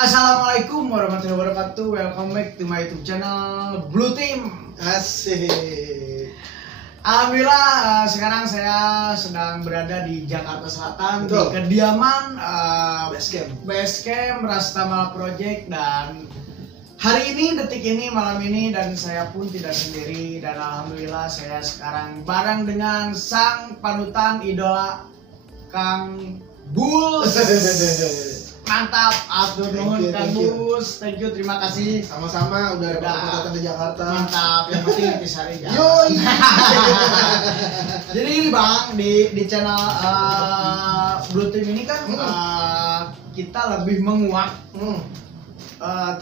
Assalamualaikum warahmatullahi wabarakatuh. Welcome back to my YouTube channel Blue Team. Asik. Alhamdulillah, sekarang saya sedang berada di Jakarta Selatan. Betul. Di kediaman Base camp Rastamala Project. Dan hari ini, detik ini, malam ini, dan saya pun tidak sendiri. Dan alhamdulillah saya sekarang bareng dengan sang panutan idola Kang Bulls. Mantap, atur nuhun Kang Bulls. Thank you, terima kasih. Sama-sama udah datang ke Jakarta. Mantap, yang penting nanti sehari jalan. Yoi. Jadi ini Bang, di channel Blue Team ini kan kita lebih menguak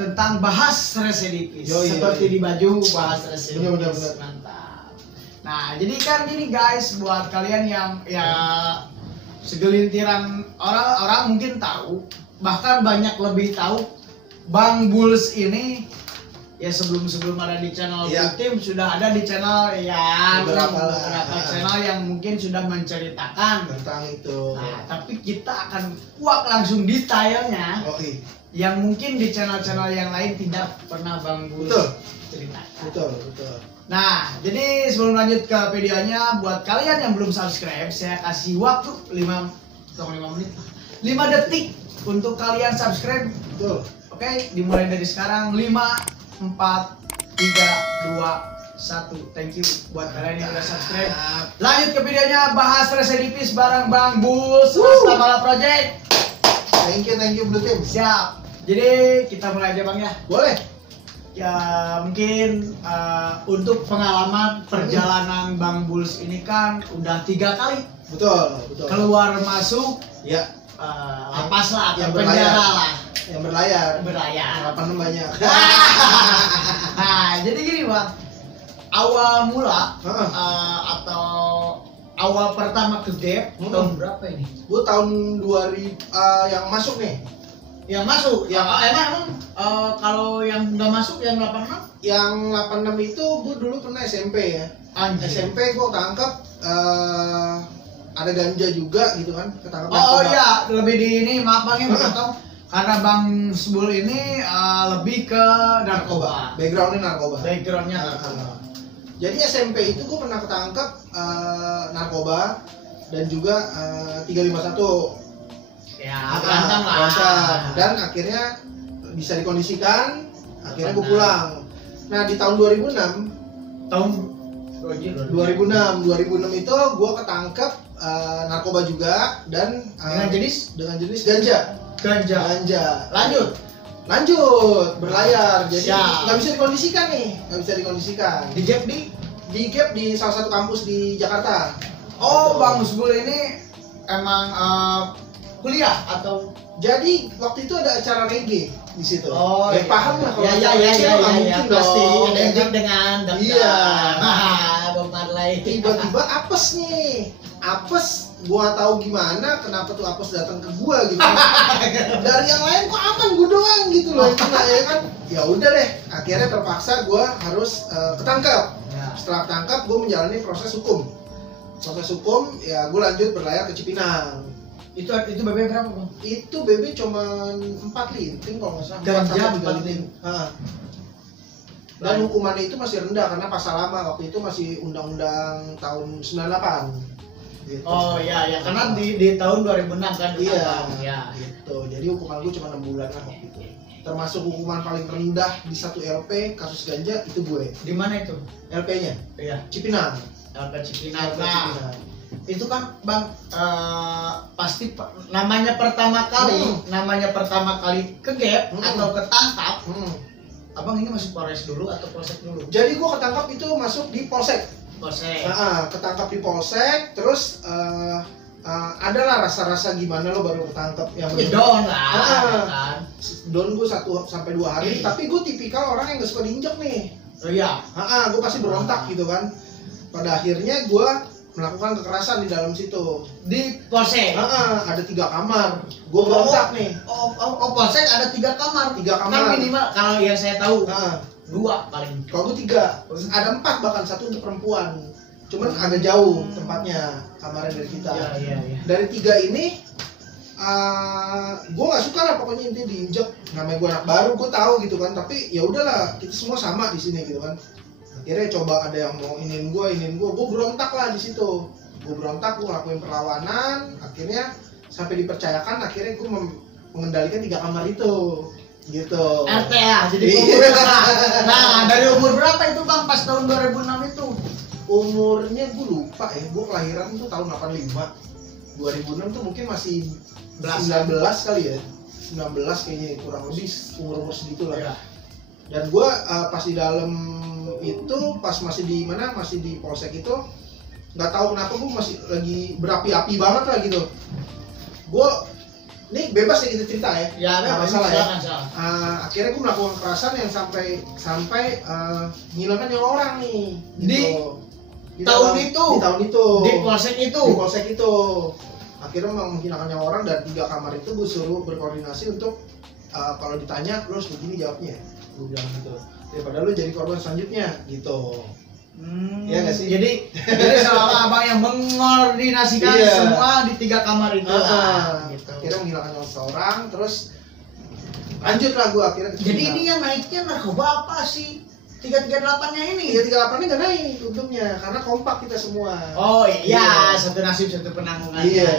tentang bahas residivis. Seperti di baju bahas residivis. Bener. Mantap. Nah, jadi kan ini guys, buat kalian yang segelintiran orang mungkin tahu, bahkan banyak lebih tahu, Bang Bulls ini ya sebelum ada di channel Blue Team sudah ada di channel yang beberapa channel yang mungkin sudah menceritakan tentang itu. Nah, tapi kita akan kuak langsung detailnya yang mungkin di channel-channel yang lain tidak pernah Bang Bulls ceritakan. Betul. Nah, jadi sebelum lanjut ke videonya, buat kalian yang belum subscribe, saya kasih waktu 5 menit, 5 detik untuk kalian subscribe. Betul. Oke, dimulai dari sekarang. 5, 4, 3, 2, 1. Thank you buat kalian yang udah subscribe. Lanjut ke videonya, bahas residivis bareng Bang Bulls Rastamala Project. Thank you Blue Team. Siap. Jadi kita mulai aja Bang ya. Boleh. Ya mungkin untuk pengalaman perjalanan Bang Bulls ini kan udah 3 kali. Betul. Keluar masuk. Ya. Lapas lah, yang penjara lah. Yang berlayar. Harapan banyak. Nah, jadi gini Bang. Awal mula atau awal pertama ke Gap tahun berapa ini? Gue tahun 2000 yang masuk nih. Yang masuk, emang kalau yang nggak masuk yang 86? Yang 86 itu gue dulu pernah SMP ya. Anjir. SMP gue tangkap ada ganja juga gitu kan, ketangkap. Oh iya, lebih di ini, maaf Bang ya, potong. Karena Bang Bulls ini lebih ke narkoba. Backgroundnya narkoba. Jadi SMP itu gue pernah ketangkep narkoba dan juga 351. Ya, berantem lah. Dan akhirnya bisa dikondisikan, akhirnya gue pulang. Nah di tahun 2006 itu gue ketangkep narkoba juga dan dengan jenis ganja. Lanjut berlayar. Jadi nggak bisa dikondisikan nih, di gap di salah satu kampus di Jakarta. Oh, Bang Bulls ini emang kuliah atau jadi waktu itu ada acara reggae di situ. Oh, ya paham lah kalau ya, pasti identik dengan Bob Marley. Tiba-tiba apes nih. Gua tahu gimana kenapa tuh apes datang ke gua gitu. Dari yang lain kok aman, gua doang gitu loh. Ya kan? Ya udah deh, akhirnya terpaksa gua harus ketangkap. Setelah ketangkap gua menjalani proses hukum ya gua lanjut berlayar ke Cipinang. Itu BB berapa Bang? Itu BB cuma 4 linting kalau nggak salah. Ganja 4 linting. Dan hukumannya itu masih rendah karena pasal lama waktu itu masih undang-undang tahun 98. Gitu. Oh iya, karena di tahun 2006 kan. Iya. Gitu. Jadi hukuman gue cuma 6 bulan lah waktu itu. Termasuk hukuman paling rendah di satu LP kasus ganja itu gue. Di mana itu? LP-nya? Iya. Cipinang. LP Cipinang. Itu kan Bang pasti namanya pertama kali ke Gap atau ketangkap. Abang ini masuk Polres dulu atau Polsek dulu? Jadi gua ketangkap itu masuk di Polsek. Ketangkap di Polsek, terus adalah rasa-rasa gimana lo baru ketangkap yang don lah. Don gue 1 sampai 2 hari, tapi gue tipikal orang yang gak suka diinjak nih. Oh iya. Gue pasti berontak gitu kan. Pada akhirnya gue melakukan kekerasan di dalam situ. Di Polsek? Ada 3 kamar. Gue berontak nih. Polsek ada 3 kamar? 3 kamar. Kan minimal, kalau yang saya tahu 2 paling. Kalau gue 3. Ada 4 bahkan, 1 untuk perempuan. Cuman agak jauh tempatnya, kamarnya dari kita. Iya. Dari 3 ini gue nggak suka lah pokoknya intinya diinjek. Namanya gue anak baru, gue tahu gitu kan, tapi ya udahlah kita semua sama di sini gitu kan. Akhirnya coba ada yang mau inin gue berontak lah di situ. Gue berontak, gue ngelakuin perlawanan, akhirnya sampai dipercayakan, akhirnya gue mengendalikan 3 kamar itu gitu. RT ya, jadi pengurus. Nah, dari umur berapa itu Bang pas tahun 2006 itu? Umurnya gue lupa ya, gue kelahiran tuh tahun 85. 2006 tuh mungkin masih 19 kali ya, 19 kayaknya, kurang lebih umur segitu lah. Dan gue pas di dalam itu, pas masih di mana, masih di polsek itu, nggak tahu kenapa gue masih lagi berapi-api banget lah gitu. Gue ini bebas ya kita cerita ya, nggak masalah ya. Akhirnya gue melakukan kekerasan yang sampai ngilangkan nyawa orang nih. Gitu. Di tahun itu di polsek itu akhirnya menghilangkan nyawa orang, dan 3 kamar itu gue suruh berkoordinasi untuk kalau ditanya lu harus begini jawabnya, gue bilang gitu, daripada lu jadi korban selanjutnya gitu. Ya nggak sih? Jadi seolah abang yang mengkoordinasikan semua di 3 kamar itu. Gitu. Akhirnya menghilangkan nyawa seorang, terus lanjutlah gue akhirnya. Jadi ini yang naiknya narkoba apa sih? 338-nya ini? Iya, 338-nya nggak naik untungnya, karena kompak kita semua. Oh iya, satu nasib satu penanggungan. Iya.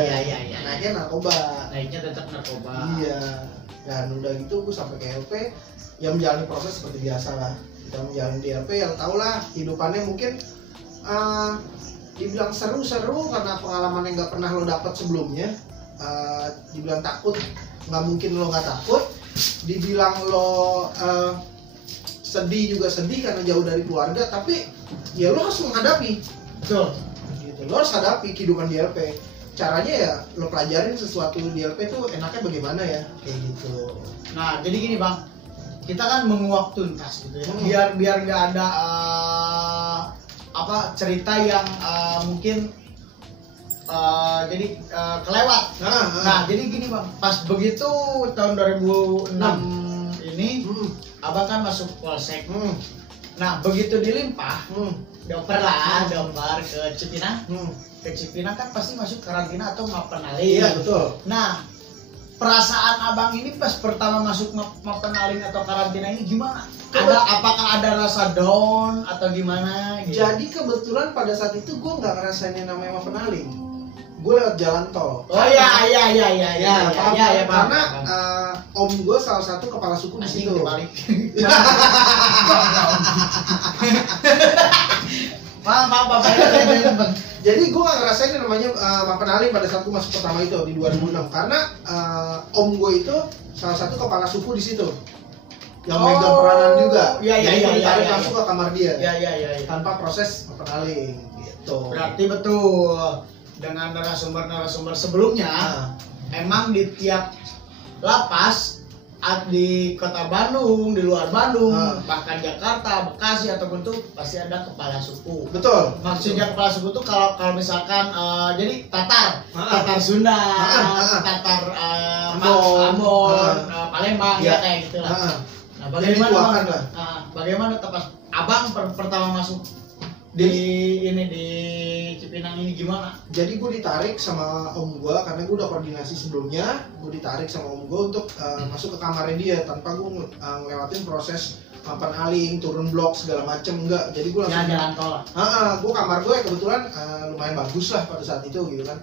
Naiknya narkoba. Naiknya tetap narkoba. Iya. Dan udah gitu gue sampai ke LP, yang menjalani proses seperti biasa lah. Kita menjalani di LP, yang tau lah hidupannya mungkin dibilang seru-seru karena pengalaman yang nggak pernah lo dapat sebelumnya. Dibilang takut, nggak mungkin lo nggak takut. Dibilang lo sedih juga sedih karena jauh dari keluarga, tapi ya lo harus menghadapi. Betul. Gitu. Lo harus hadapi kehidupan di LP. Caranya ya lo pelajarin sesuatu di LP tuh enaknya bagaimana ya, kayak gitu. Nah, jadi gini Bang, kita kan menguak tuntas gitu ya. Biar nggak ada cerita yang mungkin kelewat. Nah, jadi gini Bang, pas begitu tahun 2006 ini abang kan masuk polsek. Nah, begitu dilimpah, dioper ke Cipinang. Ke Cipinang kan pasti masuk karantina atau Mapenalin. Iya, betul. Nah, perasaan abang ini pas pertama masuk Mapenalin atau karantina ini gimana? Apakah ada rasa down atau gimana? Gitu? Jadi kebetulan pada saat itu gue nggak ngerasain yang namanya Mapenalin. Gue lewat jalan tol. Oh iya. Karena om gue salah satu kepala suku di situ. Maaf. Jadi gue gak ngerasain yang namanya Mapenalin pada saat gue masuk pertama itu di 2006, karena om gue itu salah satu kepala suku di situ yang megang peranan juga. Jadi ditarik langsung ke kamar dia. Tanpa proses Mapenalin gitu. Berarti betul dengan narasumber sebelumnya, emang di tiap lapas di kota Bandung, di luar Bandung, bahkan Jakarta, Bekasi ataupun tuh pasti ada kepala suku. Betul. Maksudnya kepala suku tuh kalau misalkan jadi Tatar Sunda, Tatar Ambon, Palembang ya kayak gitulah. Nah, bagaimana pas abang pertama masuk di Cipinang ini gimana? Jadi gue ditarik sama om gue karena gue udah koordinasi sebelumnya. Gue ditarik sama om gue untuk masuk ke kamarnya dia tanpa gue ngelewatin proses Mapenalin, turun blok segala macem, enggak. Jadi gue langsung jalan tol. Gue kamar gue kebetulan lumayan bagus lah pada saat itu gitu kan.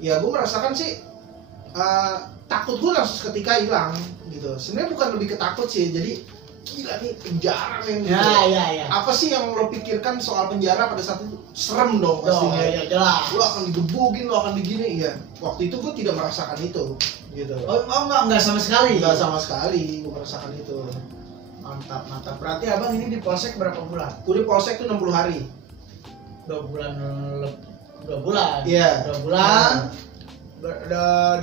Ya gue merasakan sih takut gue langsung seketika hilang gitu. Sebenarnya bukan lebih ketakut sih. Jadi gila nih penjara men gitu. Ya. Apa sih yang lo pikirkan soal penjara pada saat itu? Serem dong pastinya. Iya, jelas. Lo akan digebukin, lo akan digini. Iya. Waktu itu gue tidak merasakan itu gitu. Oh enggak sama sekali. Enggak sama sekali gue merasakan itu. Mantap. Berarti abang ini di polsek berapa bulan? Gue di polsek tuh 60 hari. 2 bulan. Iya. 2 bulan.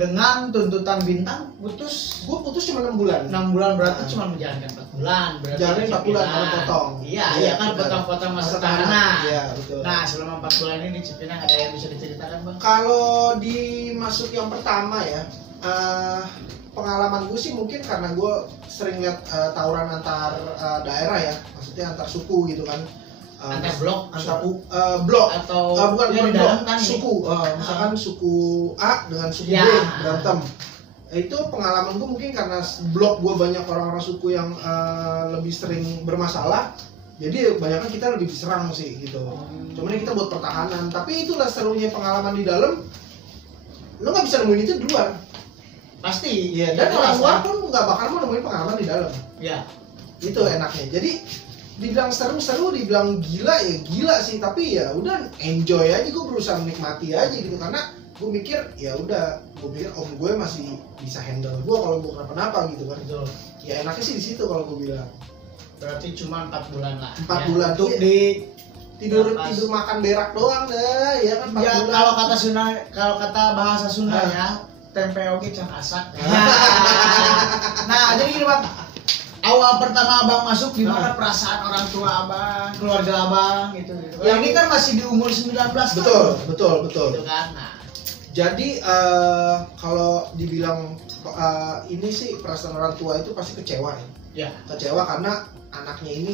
Dengan tuntutan bintang putus. Gue putus cuma 6 bulan. 6 bulan berarti cuma menjalankan 4 bulan. Jalanin 4 bulan kalau potong. Iya kan potong-potong masa tahanan. Iya, betul. Nah, selama 4 bulan ini di Cipinang ada yang bisa diceritakan, Bang? Kalau di masuk yang pertama ya, pengalaman gue sih mungkin karena gue sering lihat tawuran antar daerah ya, maksudnya antar suku gitu kan. antar blok, blok atau bukan di blok, kan suku. Misalkan suku A dengan suku B berantem. Itu pengalaman gue mungkin karena blok gue banyak orang-orang suku yang lebih sering bermasalah, jadi banyak kan kita lebih diserang sih gitu. Cuman kita buat pertahanan, tapi itulah serunya pengalaman di dalam. Lo nggak bisa nemuin itu di luar. Pasti. Iya. Dan orang luar pun nggak bakal mau nemuin pengalaman di dalam. Iya. Itu enaknya. Jadi dibilang seru-seru, dibilang gila ya gila sih, tapi ya udah enjoy aja, gue berusaha menikmati aja gitu, karena gue mikir ya udah, gue pikir om gue masih bisa handle gue kalau gue kenapa-napa gitu kan. Betul. Ya enaknya sih di situ kalau gue bilang. Berarti cuma 4 bulan lah. 4 bulan untuk iya. di tidur makan berak doang dah, ya kan 4 ya, bulan. kalau kata bahasa Sundanya, tempe oge can asak. Nah, jadi gini Bang. Awal pertama Abang masuk gimana perasaan orang tua Abang, keluarga Abang gitu. Yang ini kan masih di umur 19 betul, tahun. Betul. Gitu kan. Nah. Jadi kalau dibilang ini sih perasaan orang tua itu pasti kecewa ya. Kecewa karena anaknya ini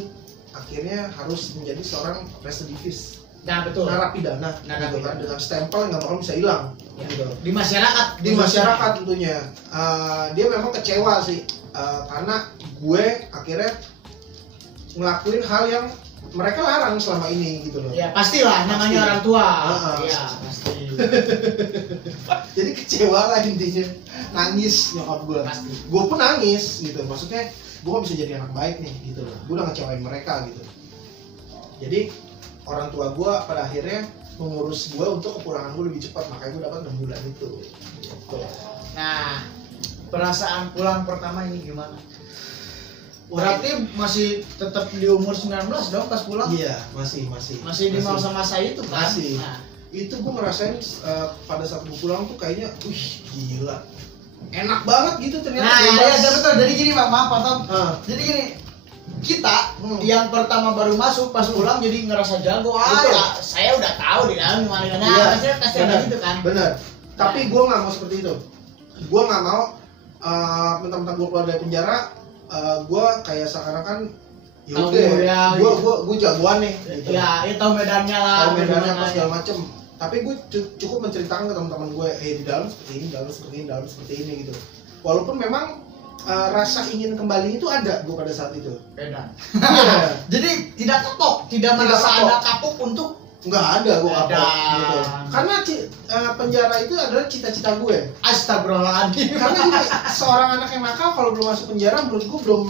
akhirnya harus menjadi seorang residivis. Nah, betul. Narapidana gitu kan, dengan stempel yang nggak bakal bisa hilang. Ya. Gitu. Di masyarakat. Di masyarakat tentunya. Dia memang kecewa sih. Karena gue akhirnya ngelakuin hal yang mereka larang selama ini gitu loh. Ya pastilah, namanya orang tua. Iya pasti. Jadi kecewa lah intinya, nangis nyokap gue. Pasti. Gue pun nangis gitu, maksudnya gue gak bisa jadi anak baik nih gitu loh. Gue udah ngecewain mereka gitu. Jadi orang tua gue pada akhirnya mengurus gue untuk kepulangan gue lebih cepat, makanya gue dapat 6 bulan itu. Gitu. Nah, perasaan pulang pertama ini gimana? Berarti masih tetap di umur 19 dong pas pulang? Iya, masih di masa-masa itu kan? Masih. Nah. Itu gue ngerasain pada saat gue pulang tuh kayaknya, gila, enak banget gitu ternyata. Nah, iya betul. Jadi gini Bang, maaf potong. Jadi gini, kita yang pertama baru masuk pas pulang jadi ngerasa jago. Ya, saya udah tahu di dalam gimana. Nah, pasti ada gitu kan? Bener. Tapi gue nggak mau seperti itu. Gue nggak mau mentang-mentang gue keluar dari penjara, gue kayak seakan-akan yaudah, gue jagoan nih gitu. Ya, tahu medannya lah. Tahu medannya apa segala macem. Tapi gue cukup menceritakan ke teman-teman gue, di dalam seperti ini, dalam seperti ini gitu. Walaupun memang rasa ingin kembali itu ada gue pada saat itu. Beda. Yeah. Jadi tidak kapok, tidak merasa ada kapok untuk. Nggak ada gue kapok gitu. Karena penjara itu adalah cita-cita gue. Astagfirullahaladzim. Karena gini, seorang anak yang nakal kalau belum masuk penjara menurut gue belum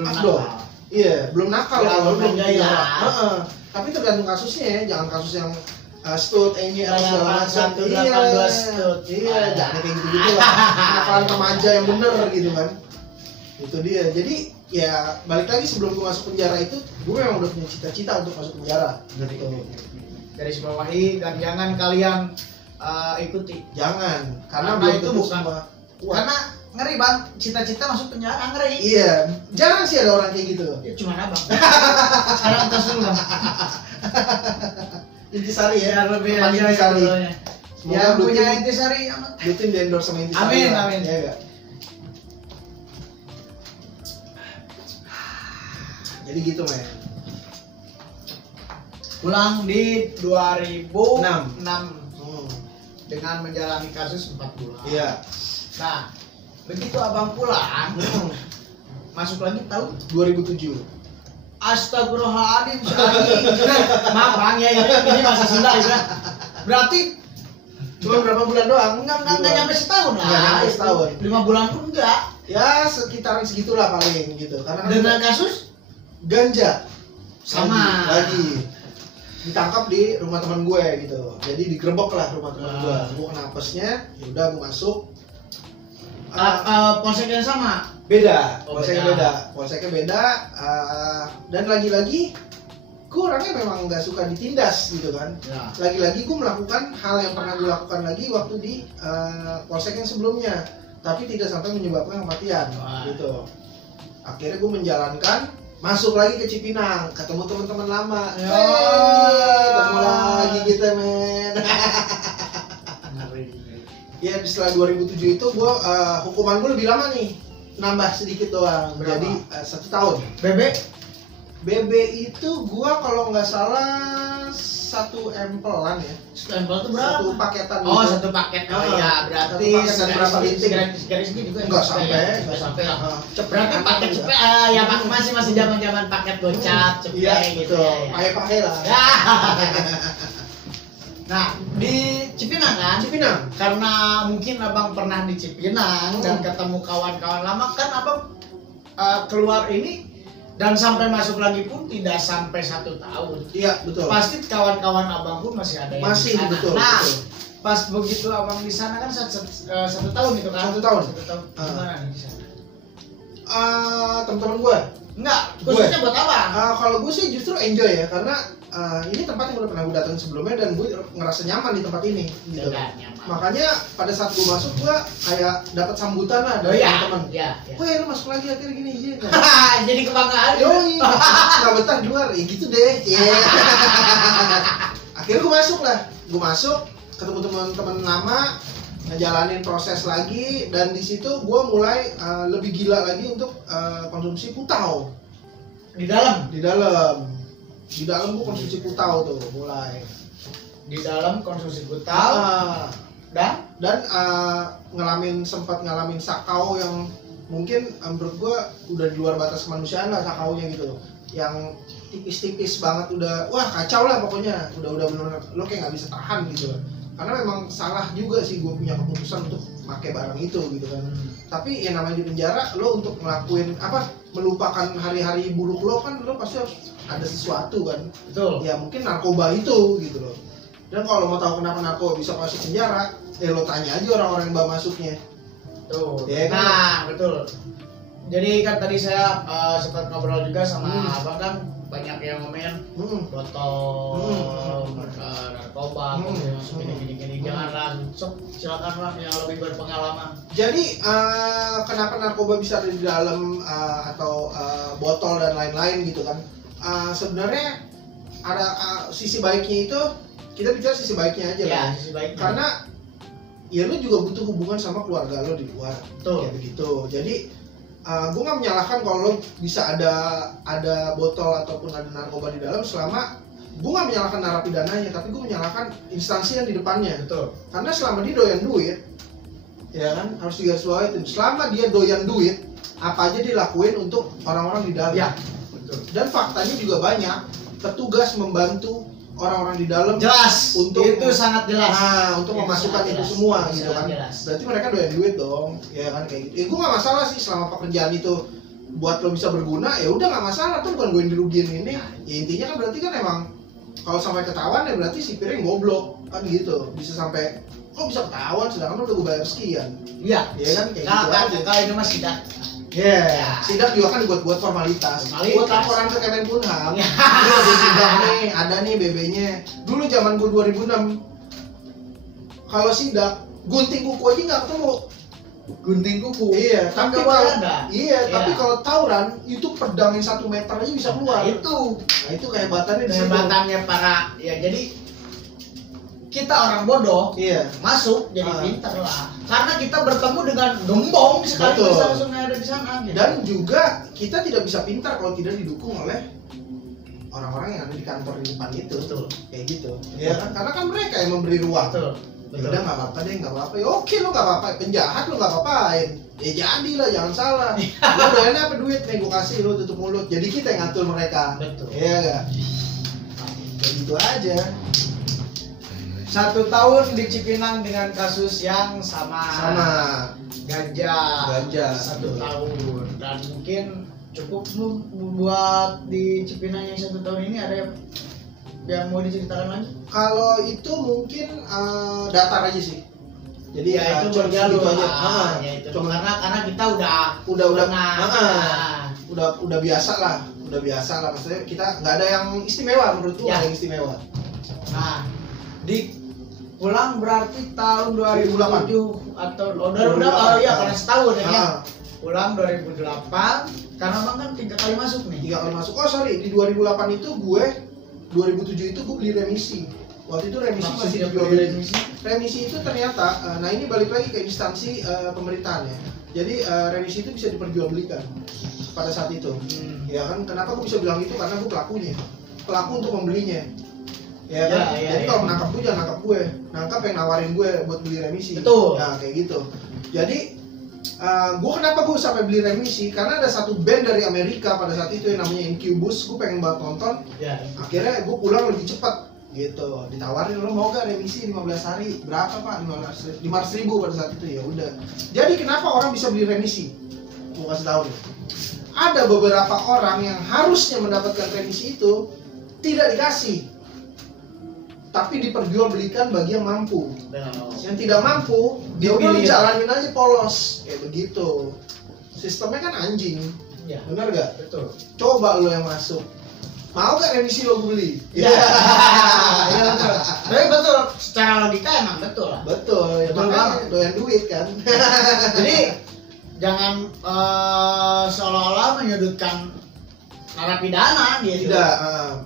afdol. Iya, belum nakal kalau belum penjara. Tapi tergantung kasusnya ya, jangan kasus yang stud, segala macam. Iya, jangan kayak gitu-gitu lah. Kenakalan remaja yang bener gitu kan. Itu dia. Jadi ya balik lagi sebelum gue masuk penjara itu, gue memang udah punya cita-cita untuk masuk penjara. Gitu. Garis bawahi dan jangan kalian ikuti. Jangan, karena itu bukan karena ngeri Bang, cita-cita masuk penjara ngeri. Iya, jarang sih ada orang kayak gitu. Ya cuma Abang. Sekarang tos dulu Bang. Intisari ya, lebih Intisari. Ya punya Intisari amat. Dutin di endorse sama Intisari. Amin. Ya enggak. Jadi gitu men. Pulang di 2006 dengan menjalani kasus 4 bulan. Iya. Nah, begitu Abang pulang, masuk lagi tahun 2007. Astagfirullahaladzim, maaf Bang ya, ini masa Sunda ya. Berarti cuma berapa bulan doang? Enggak nyampe setahun lah. Enggak nyampe setahun. 5 bulan pun enggak. Ya sekitaran segitulah paling gitu. Karena dengan kasus ganja sama lagi ditangkap di rumah teman gue gitu. Jadi digerebek lah rumah teman gue. Gue kena apesnya, ya udah gue masuk. Polsek yang sama? Beda. Polseknya beda. Dan lagi-lagi gue orangnya memang nggak suka ditindas gitu kan. Ya. Lagi-lagi gue melakukan hal yang pernah gue lakukan lagi waktu di polsek yang sebelumnya, tapi tidak sampai menyebabkan kematian gitu. Akhirnya gue menjalankan, masuk lagi ke Cipinang, ketemu teman-teman lama. Ketemu lagi kita men. Ya setelah 2007 itu gue hukuman gue lebih lama nih, nambah sedikit doang. Berapa? Jadi 1 tahun. Bebek? BB itu gua kalau nggak salah 1 empelan ya. 1 empel itu berapa? 1 paketan. Oh, gitu. 1 paket. Oh iya, berarti paketan berapa linting? Garis gitu kan. Enggak sampai. Berarti paket cepet ya masih zaman-zaman paket gocap, cepet iya, gitu ya. Pakai lah. Nah, di Cipinang kan? Cipinang. Karena mungkin Abang pernah di Cipinang dan ketemu kawan-kawan lama kan Abang keluar ini dan sampai masuk lagi pun tidak sampai 1 tahun. Iya, betul. Pasti kawan-kawan Abang pun masih ada yang masih, di sana. betul. Nah, betul. pas begitu Abang di sana kan 1 tahun itu kan? 1 tahun. 1 tahun. Gimana nih di sana? Teman-teman gue. Enggak, khususnya buat apa? Kalau gue sih justru enjoy ya, karena ini tempat yang udah pernah gue datang sebelumnya dan gue ngerasa nyaman di tempat ini gitu. Makanya pada saat gue masuk gue kayak dapat sambutan lah dari teman-teman. Iya. Wah, lu masuk lagi akhirnya gini iya. Jadi kebanggaan. Yoi, nggak betah di luar, ya gitu deh. Yeah. Akhirnya gue masuk lah, ketemu teman-teman lama, ngejalanin proses lagi, dan di situ gue mulai lebih gila lagi untuk konsumsi putau. Di dalam gue konsumsi putau tuh mulai. Di dalam konsumsi putau dan sempat ngalamin sakau yang mungkin menurut gue udah di luar batas kemanusiaan lah sakaunya gitu, yang tipis-tipis banget, udah wah kacau lah pokoknya, udah bener-bener lo kayak nggak bisa tahan gitu. Karena memang salah juga sih gue punya keputusan untuk pakai barang itu gitu kan. Tapi yang namanya di penjara, lo untuk ngelakuin melupakan hari-hari buruk lo kan, lo pasti harus ada sesuatu kan. Betul. Ya mungkin narkoba itu gitu loh. Dan kalau mau tahu kenapa narkoba bisa masuk penjara, lo tanya aja orang-orang yang bawa masuknya. Tuh. Ya, kan? Nah, betul. Jadi kan tadi saya sempat ngobrol juga sama Abang kan, banyak yang ngomongin botol narkoba masuk gini. Janganlah, silakanlah yang lebih berpengalaman. Jadi kenapa narkoba bisa ada di dalam atau botol dan lain-lain gitu kan? Sebenarnya ada sisi baiknya itu, kita bicara sisi baiknya aja lah. Sisi baiknya. Karena ya lu juga butuh hubungan sama keluarga lo di luar. Betul. Kayak begitu. Jadi gue nggak menyalahkan kalau lo bisa ada botol ataupun ada narkoba di dalam, selama gue nggak menyalahkan narapidananya, tapi gue menyalahkan instansi yang di depannya. Betul. Karena selama dia doyan duit, ya kan, harus digarisbawahi. Selama dia doyan duit, apa aja dilakuin untuk orang-orang di dalam. Ya, betul. Dan faktanya juga banyak petugas membantu orang-orang di dalam, jelas untuk itu sangat jelas. Untuk memasukkan itu semua gitu kan. Jelas. Berarti mereka doyan duit dong, ya kan kayak gitu. Gue nggak masalah sih selama pekerjaan itu buat lo bisa berguna, ya udah nggak masalah, tuh bukan gue yang dirugiin ini. Ya intinya kan berarti kan emang kalau sampai ketahuan ya berarti si piring goblok kan gitu. Bisa sampai kok bisa ketahuan sedangkan lo udah gue bayar sekian. Iya. Ya kan kayak gitu aja. Kalau ini masih tidak. Sidak juga kan dibuat formalitas. Buat laporan ke Kemenkumham. Ini ada sidak nih, ada nih BB-nya. Dulu zaman gue 2006, kalau sidak gunting kuku aja nggak ketemu. Gunting kuku. Iya, Kan tapi kalau tapi Iya. kalau tawuran itu pedang yang 1 meter aja bisa keluar. Nah itu kehebatannya di situ. Kehebatannya para, ya jadi kita orang bodoh masuk jadi pintar lah, karena kita bertemu dengan gembong sekali langsung ada di sana gitu. Dan juga kita tidak bisa pintar kalau tidak didukung oleh orang-orang yang ada di kantor di depan itu. Betul. Kayak gitu ya kan, karena kan mereka yang memberi ruang. Betul. Udah nggak apa-apa deh, nggak apa-apa ya, oke lo nggak apa-apa, penjahat lo nggak apa-apain ya, jadilah, jangan salah. Lo doyannya apa duit nih, gue kasih lo tutup mulut. Jadi kita yang ngatur mereka. Betul. Iya gak? Kayak gitu aja. 1 tahun di Cipinang dengan kasus yang sama. Ganja 1 tahun, dan mungkin cukup buat di Cipinang yang 1 tahun ini. Ada yang mau diceritakan lagi? Kalau itu mungkin datar aja sih. Jadi ya itu berjalur aja. Ya itu. Karena kita udah biasa lah. Maksudnya kita nggak ada yang istimewa, menurut gua ada yang istimewa. Nah, pulang berarti tahun 2007 atau 2008 ya, karena setahun ya. Pulang 2008 karena Bang kan 3 kali masuk nih. 3 kali masuk. Oh sorry, di 2008 itu 2007 itu gue beli remisi. Waktu itu remisi masih dijual. Remisi itu ternyata, nah ini balik lagi ke instansi pemerintahan ya. Jadi remisi itu bisa diperjualbelikan pada saat itu. Ya kan, kenapa gue bisa bilang itu? Karena gue pelaku untuk membelinya. Ya kan? Jadi kalau menangkap gue jangan nangkap gue, nangkap yang nawarin gue buat beli remisi. Betul. Nah kayak gitu. Jadi gue kenapa gue sampai beli remisi? Karena ada satu band dari Amerika pada saat itu yang namanya Incubus. Gue pengen banget nonton. Akhirnya gue pulang lebih cepat gitu. Ditawarin, lo mau gak remisi 15 hari? Berapa pak? 500 ribu pada saat itu. Ya udah. Jadi kenapa orang bisa beli remisi? Gue kasih tahu nih. Ada beberapa orang yang harusnya mendapatkan remisi itu tidak dikasih, tapi diperjualbelikan bagi yang mampu. Yang tidak mampu, dia udah dijalanin aja polos, kayak begitu. Sistemnya kan anjing, benar gak? Betul. Coba lo yang masuk, mau gak remisi lo beli? Iya, betul. Tapi betul, secara logika emang betul lah. Betul, ya makanya doyan duit kan. Jadi jangan seolah-olah menyudutkan narapidana gitu. Tidak,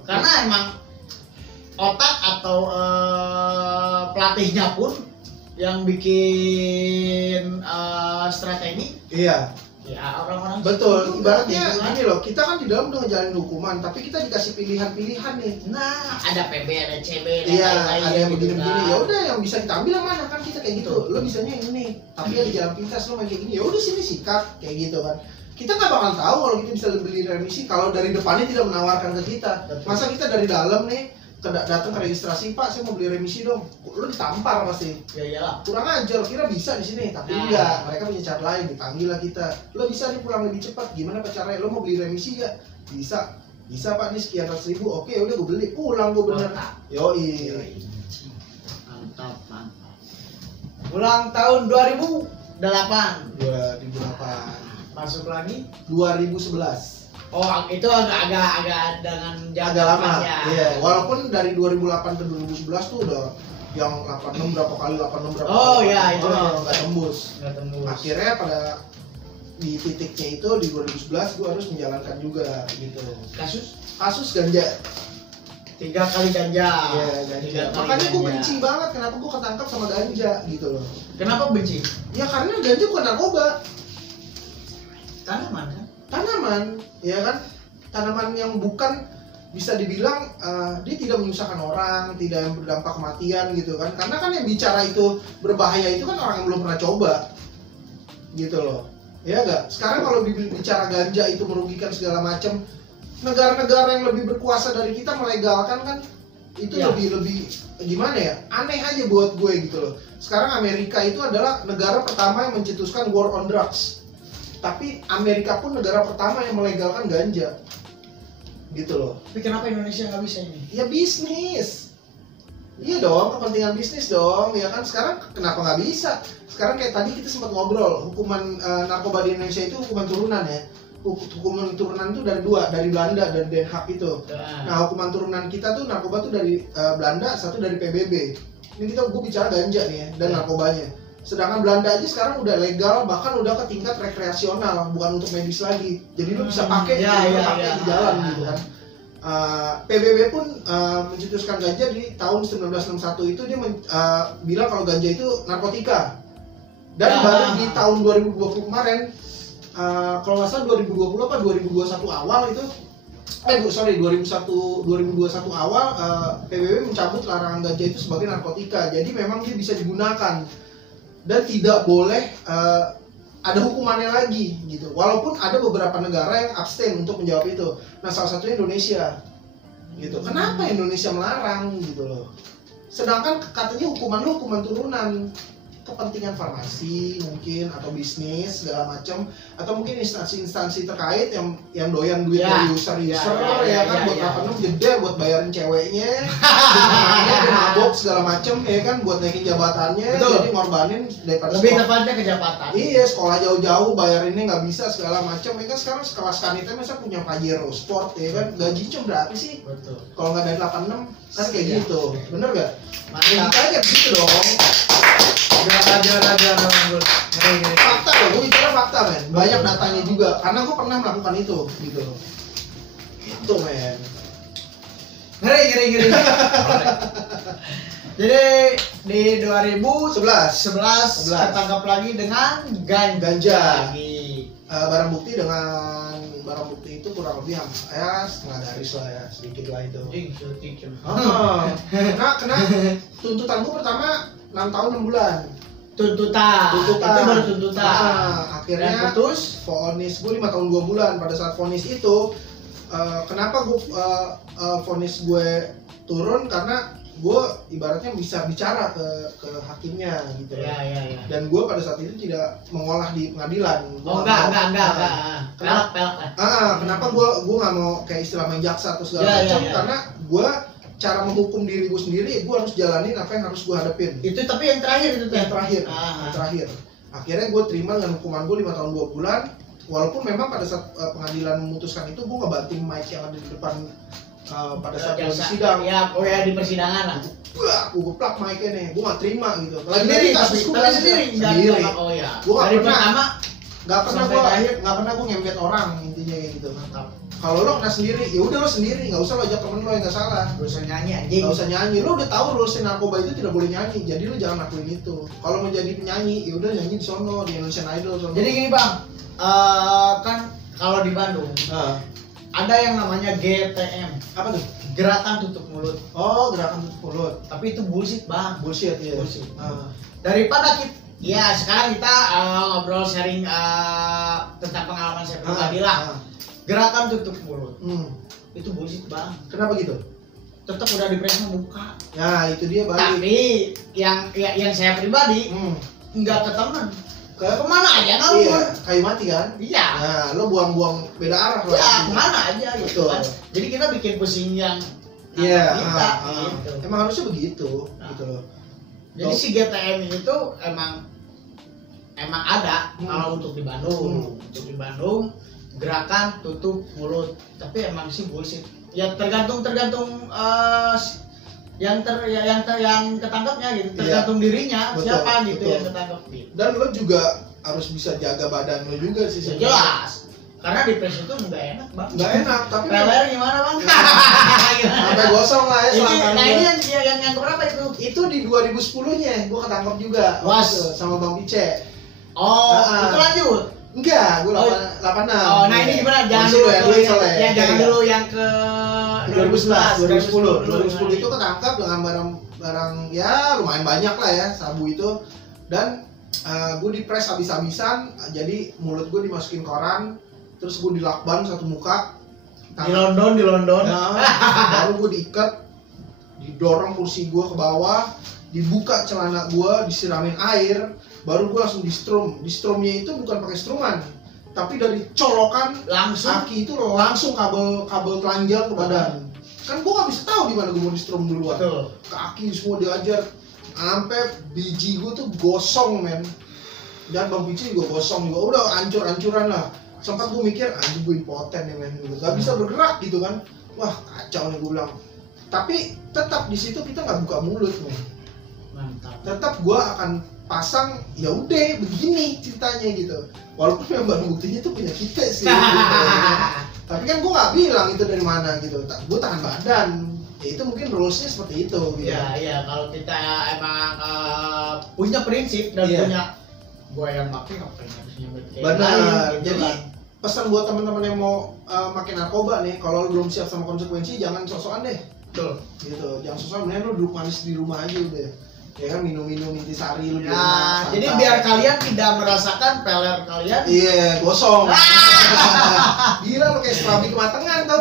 karena emang otak atau pelatihnya pun yang bikin strategi. Iya. Ya orang-orang. Betul. Ibaratnya ini loh, kita kan di dalam udah ngejalanin hukuman, tapi kita dikasih pilihan-pilihan nih. Nah, ada PB, ada CB, iya, ada yang begini-begini. Ya udah, yang bisa kita ambil yang mana kan kita kayak gitu. Lo bisanya yang ini, tapi yang di jalan pintas lo main kayak gini. Ya udah sini sikat kayak gitu kan. Kita nggak bakal tahu kalau kita bisa beli remisi kalau dari depannya tidak menawarkan ke kita. Masa kita dari dalam nih datang ke registrasi, Pak, saya mau beli remisi dong. Lo ditampar pasti. Ya iyalah. Kurang ajar, kira bisa di sini, tapi enggak. Mereka punya cara lain, dipanggil lah kita. Lo bisa nih pulang lebih cepat. Gimana Pak caranya? Lo mau beli remisi nggak? Bisa. Bisa Pak, nih sekian ratus ribu. Oke, udah gue beli. Pulang gue bener. Yoi. Mantap. Ulang tahun 2008. 2008. Masuk lagi 2011. Oh, itu agak dengan agak lama. Iya, walaupun dari 2008 ke 2011 tuh udah yang 86 berapa kali. Oh iya, itu nggak tembus. Akhirnya pada di titiknya itu di 2011 gue harus menjalankan juga gitu. Kasus ganja. 3 kali ganja. Iya, ganja. Makanya gue benci banget kenapa gue ketangkap sama ganja gitu loh. Kenapa benci? Ya karena ganja bukan narkoba. Tanaman kan? Tanaman, ya kan? Tanaman yang bukan bisa dibilang dia tidak menyusahkan orang, tidak yang berdampak kematian gitu kan? Karena kan yang bicara itu berbahaya itu kan orang yang belum pernah coba, gitu loh. Ya enggak? Sekarang kalau bicara ganja itu merugikan segala macam, negara-negara yang lebih berkuasa dari kita melegalkan kan itu lebih gimana ya? Aneh aja buat gue gitu loh. Sekarang Amerika itu adalah negara pertama yang mencetuskan war on drugs. Tapi Amerika pun negara pertama yang melegalkan ganja, gitu loh. Tapi kenapa Indonesia nggak bisa ini? Ya bisnis, iya dong, kepentingan bisnis dong, ya kan. Sekarang kenapa nggak bisa? Sekarang kayak tadi kita sempat ngobrol, hukuman narkoba di Indonesia itu hukuman turunan ya. Hukuman turunan itu dari dua, dari Belanda dan Den Haag itu. Nah hukuman turunan kita tuh narkoba tuh dari Belanda, satu dari PBB. Ini gue bicara ganja nih ya, dan narkobanya. Sedangkan Belanda aja sekarang udah legal, bahkan udah ke tingkat rekreasional, bukan untuk medis lagi. Jadi lu bisa pakai di jalan gitu kan. PBB pun mencetuskan ganja di tahun 1961 itu dia bilang kalau ganja itu narkotika. Dan baru di tahun 2020 kemarin, kalau nggak salah 2020 apa 2021 awal itu, 2021 awal PBB mencabut larangan ganja itu sebagai narkotika. Jadi memang dia bisa digunakan. Dan tidak boleh ada hukumannya lagi gitu. Walaupun ada beberapa negara yang abstain untuk menjawab itu. Nah salah satunya Indonesia gitu. Kenapa Indonesia melarang gitu loh? Sedangkan katanya hukuman turunan. Kepentingan farmasi mungkin atau bisnis segala macam, atau mungkin instansi-instansi terkait yang doyan duit dari user ya kan, buat apa jeda buat bayarin ceweknya, dia mabok segala macam ya kan, buat naikin jabatannya. Betul. Jadi ngorbanin daripada lebih tepatnya ke jabatan. Iya, sekolah jauh-jauh bayarinnya nggak bisa segala macam ya kan. Sekarang sekelas Kanita masa punya Pajero Sport ya kan, gaji cuma berapa sih? Betul. Kalau nggak dari 86 kan kayak gitu, bener nggak? Mantap. Kita aja gitu dong. Juara. Fakta loh, gue bicara fakta men. Banyak datanya juga, karena gue pernah melakukan itu gitu loh. Gitu men. Ngeri. Jadi di 2011 11. ketangkap lagi dengan ganja. Barang bukti itu kurang lebih ya setengah garis lah ya, sedikit lah itu. Kena tuntutan gue pertama 6 tahun 6 bulan. Tuntutan. Itu baru tuntutan. Akhirnya putus. Vonis gue 5 tahun 2 bulan. Pada saat vonis itu kenapa gue vonis gue turun, karena gue ibaratnya bisa bicara ke hakimnya gitu. Iya. Dan gue pada saat itu tidak mengolah di pengadilan. Enggak. Kenapa gue nggak mau kayak istilah main jaksa atau segala macam, karena gue cara menghukum diri gue sendiri, gue harus jalanin apa yang harus gue hadapin. Itu tapi yang terakhir itu tuh. Yang terakhir. Akhirnya gue terima dengan hukuman gue 5 tahun 2 bulan. Walaupun memang pada saat pengadilan memutuskan itu gue ngebanting mic yang ada di depan pada saat di sidang. Ya, di persidangan lah. Gue geplak mic-nya nih, gue gak terima gitu. Sendiri, tapi sendiri. Oh ya. Gue gak pernah gue ngembet orang, intinya gitu. Mantap. Kalau lo kena sendiri, ya udah lo sendiri, nggak usah lo ajak temen lo yang nggak salah. Gak usah nyanyi anjing. Nggak usah nyanyi, lo udah tahu lo narkoba itu tidak boleh nyanyi, jadi lo jangan lakuin itu. Kalau mau jadi penyanyi, ya udah nyanyi di sono, di Indonesian Idol sono. Jadi gini bang, kan kalau di Bandung ada yang namanya GTM. Apa tuh? Gerakan tutup mulut. Oh, gerakan tutup mulut. Tapi itu bullshit bang. Bullshit ya. Bullshit. Daripada kita, ya sekarang kita ngobrol sharing tentang pengalaman saya pribadi lah. Gerakan tutup mulut. Itu bullshit bang. Kenapa gitu? Tetap udah di press muka. Nah itu dia balik. Tapi yang saya pribadi nggak ke temen. Kemana aja kan? Iya, kayu mati kan? Iya. Nah, lo buang-buang beda arah lah. Iya, kemana aja gitu kan. Jadi kita bikin pusing yang kita. Gitu. Emang harusnya begitu, gitu loh. Jadi si GTM ini tuh emang ada kalau untuk di Bandung. Untuk di Bandung gerakan tutup mulut. Tapi emang sih bullshit. Ya tergantung yang ketangkapnya gitu, tergantung dirinya. Betul, siapa gitu yang ketangkap gitu. Dan lo juga harus bisa jaga badan lo juga sih sebenarnya. Jelas, karena di press itu nggak enak bang. Nggak enak, tapi peler gimana bang? Sampai gosong lah ya selangkangan. Nah ini yang berapa itu? Itu di 2010-nya, gua ketangkap juga. Sama Bang Pice. Oh, itu lanjut? Enggak, gue 86. Oh, nah ini gimana? Jangan dulu jangan dulu yang ke 2010 itu ketangkap dengan barang ya lumayan banyak lah ya, sabu itu. Dan gue dipres habis-habisan, jadi mulut gue dimasukin koran, terus gue dilakban satu muka. Di London. Baru gue diikat, didorong kursi gue ke bawah, dibuka celana gue, disiramin air. Baru gue langsung di stromnya itu bukan pakai struman, tapi dari colokan langsung kaki itu langsung kabel telanjang ke badan. Kan gue nggak bisa tahu di mana gue mau di strom duluan. Betul. Kaki semua diajar, sampai biji gue tuh gosong men. Dan Bang Pici juga gosong juga, udah hancur-hancuran lah. Sempat gue mikir, anjing gue impoten ya men, gak bisa bergerak gitu kan. Wah kacau nih gue bilang. Tapi tetap di situ kita nggak buka mulut men. Mantap. Tetap gue akan pasang, ya udah begini ceritanya gitu. Walaupun memang barang buktinya tuh punya kita sih gitu. Tapi kan gue nggak bilang itu dari mana gitu. Gue tahan badan, ya itu mungkin rulesnya seperti itu gitu. Iya, kalau kita emang punya prinsip dan punya gue yang makin ngapain harus nyebut kayak benar gitu. Jadi kan. pesan buat teman-teman yang mau makin narkoba nih, kalau lu belum siap sama konsekuensi jangan sok-sokan deh. Betul. Gitu, jangan sok-sokan, mending lu duduk manis di rumah aja udah. Ya kan minum-minum intisari lu. Nah, jadi biar kalian tidak merasakan peler kalian. Iya, gosong. Gila lu kayak serabi kematangan tau.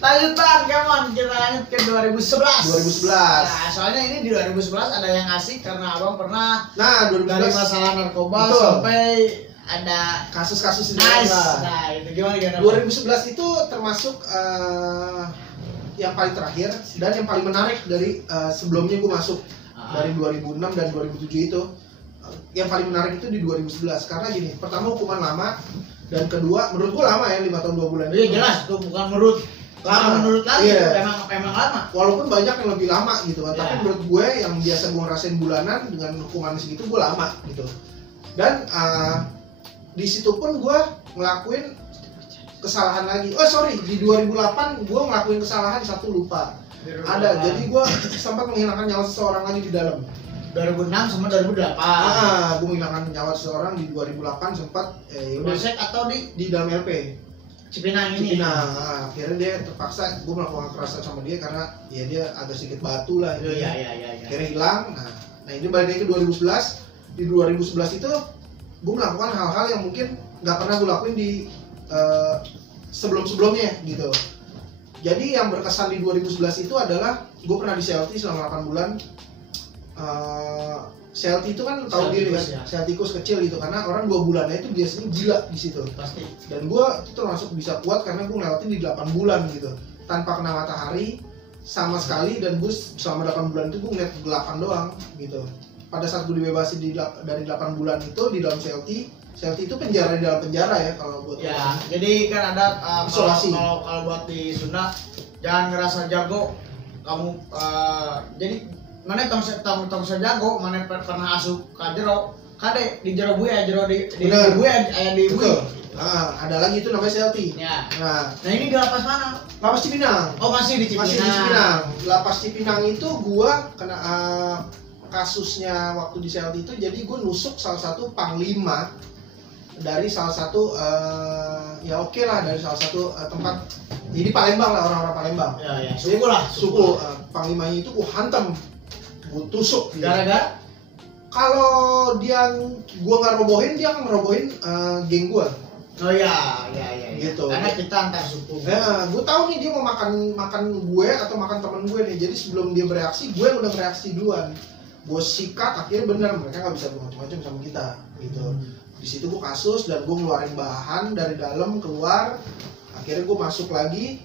Lanjut bang, come on, kita lanjut ke 2011. 2011. Nah, soalnya ini di 2011 ada yang asik karena abang pernah dari 2011 masalah narkoba sampai ada kasus-kasus di Nah, itu gimana? 2011 itu termasuk yang paling terakhir dan yang paling menarik dari sebelumnya gue masuk dari 2006 dan 2007 itu. Yang paling menarik itu di 2011 karena gini, pertama hukuman lama dan kedua menurut gue lama ya, 5 tahun 2 bulan. Iya jelas itu bukan menurut lagi, emang lama. Walaupun banyak yang lebih lama gitu kan, tapi menurut gue yang biasa gue ngerasain bulanan dengan hukuman segitu gue lama gitu. Dan di situ pun gue ngelakuin kesalahan lagi. Di 2008 gue ngelakuin kesalahan satu lupa. Ada. Jadi gue sempat menghilangkan nyawa seseorang lagi di dalam. 2006 sama 2008. Gue menghilangkan nyawa seseorang di 2008 sempat. Polsek atau di dalam LP. Cipinang ini. Cipinang. Akhirnya dia terpaksa gue melakukan kekerasan sama dia karena ya dia agak sedikit batu lah. Iya. Akhirnya hilang. Nah ini balik lagi ke 2011. Di 2011 itu gue melakukan hal-hal yang mungkin nggak pernah gue lakuin di sebelum-sebelumnya gitu. Jadi yang berkesan di 2011 itu adalah gue pernah di CLT selama 8 bulan. CLT itu kan tahu diri kan, ya. sel tikus kecil gitu karena orang 2 bulannya itu biasanya gila di situ. Pasti. Dan gue itu termasuk bisa kuat karena gue ngelewatin di 8 bulan gitu tanpa kena matahari sama sekali, dan gue selama 8 bulan itu gue ngeliat kegelapan doang gitu. Pada saat gue dibebasin dari 8 bulan itu di dalam CLT itu penjara di dalam penjara ya kalau buat ya. Jadi kan ada isolasi. Kalau buat di Sunda jangan ngerasa jago kamu jadi mana tong sejago mana pernah asup ka jero kade di jero buaya jero di buaya aya di buaya. Ada lagi itu namanya CLT. Ya. Nah ini di lapas mana? Lapas Cipinang. Oh, masih di Cipinang. Masih di Cipinang. Lapas Cipinang itu gua kena kasusnya waktu di CLT itu, jadi gue nusuk salah satu panglima dari salah satu dari salah satu tempat. Jadi Palembang lah, orang-orang Palembang. Ya. Suku. Panglimanya itu gue hantam, gue tusuk. Gara-gara? Kalau dia gue nggak robohin, dia akan ngerobohin geng gue. Oh iya. Gitu. Karena kita antar suku. Gue tahu nih dia mau makan gue atau makan teman gue nih. Jadi sebelum dia bereaksi, gue udah bereaksi duluan. Gue sikat, akhirnya bener mereka nggak bisa macam-macam sama kita gitu. Di situ gue kasus dan gue ngeluarin bahan dari dalam keluar. Akhirnya gue masuk lagi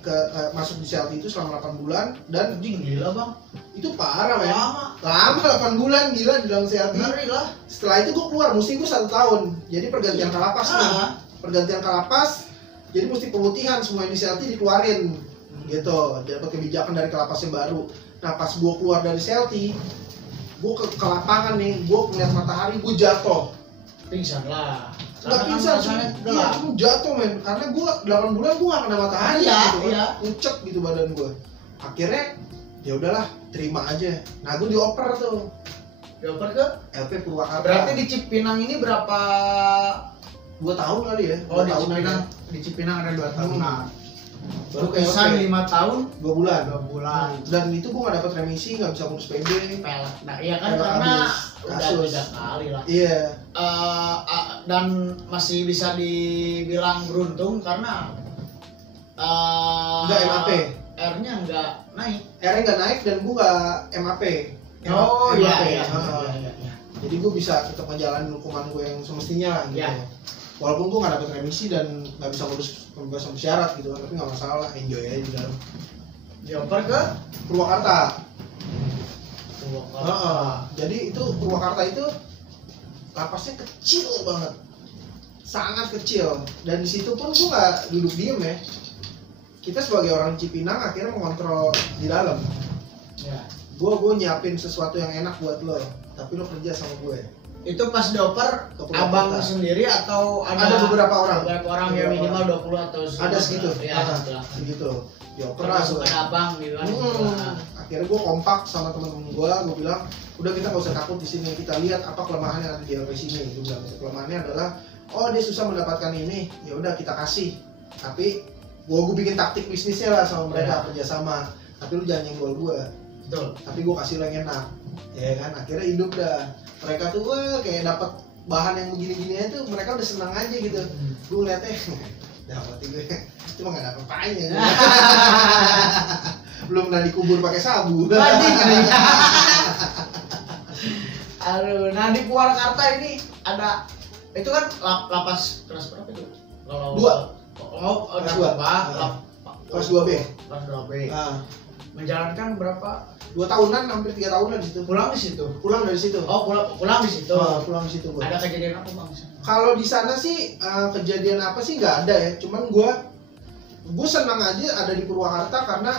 masuk di CLT itu selama 8 bulan dan gila bang, itu parah men. Lama 8 bulan gila di dalam CLT. Setelah itu gue keluar, mesti gue 1 tahun. Jadi pergantian kalapas nih. Pergantian kalapas, jadi mesti pemutihan semua di CLT dikeluarin gitu. Dapat kebijakan dari kalapasnya baru. Nah pas gue keluar dari CLT, gue ke lapangan nih, gue ngeliat matahari, gue jatuh. Pingsan lah. Nggak pingsan, gue jatuh men. Karena gue 8 bulan gue gak kena matahari gitu kan. Pucet gitu badan gue. Akhirnya ya udahlah, terima aja. Nah gue dioper tuh. Dioper ke? LP Purwakarta. Berarti di Cipinang ini berapa? 2 tahun kali ya. Oh di Cipinang ada 2 tahun. Baru kesan 5 tahun 2 bulan. Dan itu gue gak dapet remisi, gak bisa ngurus PB. Nah iya kan karena udah 3 kali lah. Iya. Dan masih bisa dibilang beruntung karena nggak MAP. R-nya nggak naik. R-nya nggak naik dan gue nggak MAP. Oh iya. Jadi gue bisa tetap ngejalanin hukuman gue yang semestinya gitu. Ya. Walaupun gue nggak dapet remisi dan nggak bisa ngurus pembebasan bersyarat gitu kan, tapi nggak masalah, enjoy aja di dalam. Dioper ke Purwakarta. Jadi itu Purwakarta itu lapasnya kecil banget, sangat kecil, dan di situ pun gue nggak duduk diem ya. Kita sebagai orang Cipinang akhirnya mengontrol di dalam. Ya. Gue nyiapin sesuatu yang enak buat lo, tapi lo kerja sama gue. Itu pas dioper abang sendiri atau ada beberapa orang? Beberapa orang yang minimal 20 atau ada segitu. Ya, segitu. Dioper langsung ada abang gitu kan. Akhirnya gue kompak sama teman-teman gue bilang, udah kita gak usah takut di sini, kita lihat apa kelemahan yang ada di LP sini. Gue bilang kelemahannya adalah, oh dia susah mendapatkan ini, ya udah kita kasih. Tapi gue bikin taktik bisnisnya lah sama mereka, kerjasama. Tapi lu jangan nyenggol gue. Betul. Tapi gue kasih lo yang enak, ya kan. Akhirnya hidup dah. Mereka tuh kayak dapat bahan yang begini-gini aja tuh mereka udah senang aja gitu. Gue ngeliatnya, dapat gue, cuma nggak dapet apanya. Belum pernah dikubur pakai sabu. Aduh, nah di Purwakarta ini ada, itu kan lapas kelas berapa itu? Kelas 2B. Kelas 2B. Menjalankan berapa? 2 tahunan, hampir 3 tahunan di situ. Pulang di situ. Pulang dari situ. Oh, pulang di situ. Pulang di situ gua. Ada kejadian apa bang? Kalau di sana sih kejadian apa sih nggak ada ya. Cuman gue senang aja ada di Purwakarta karena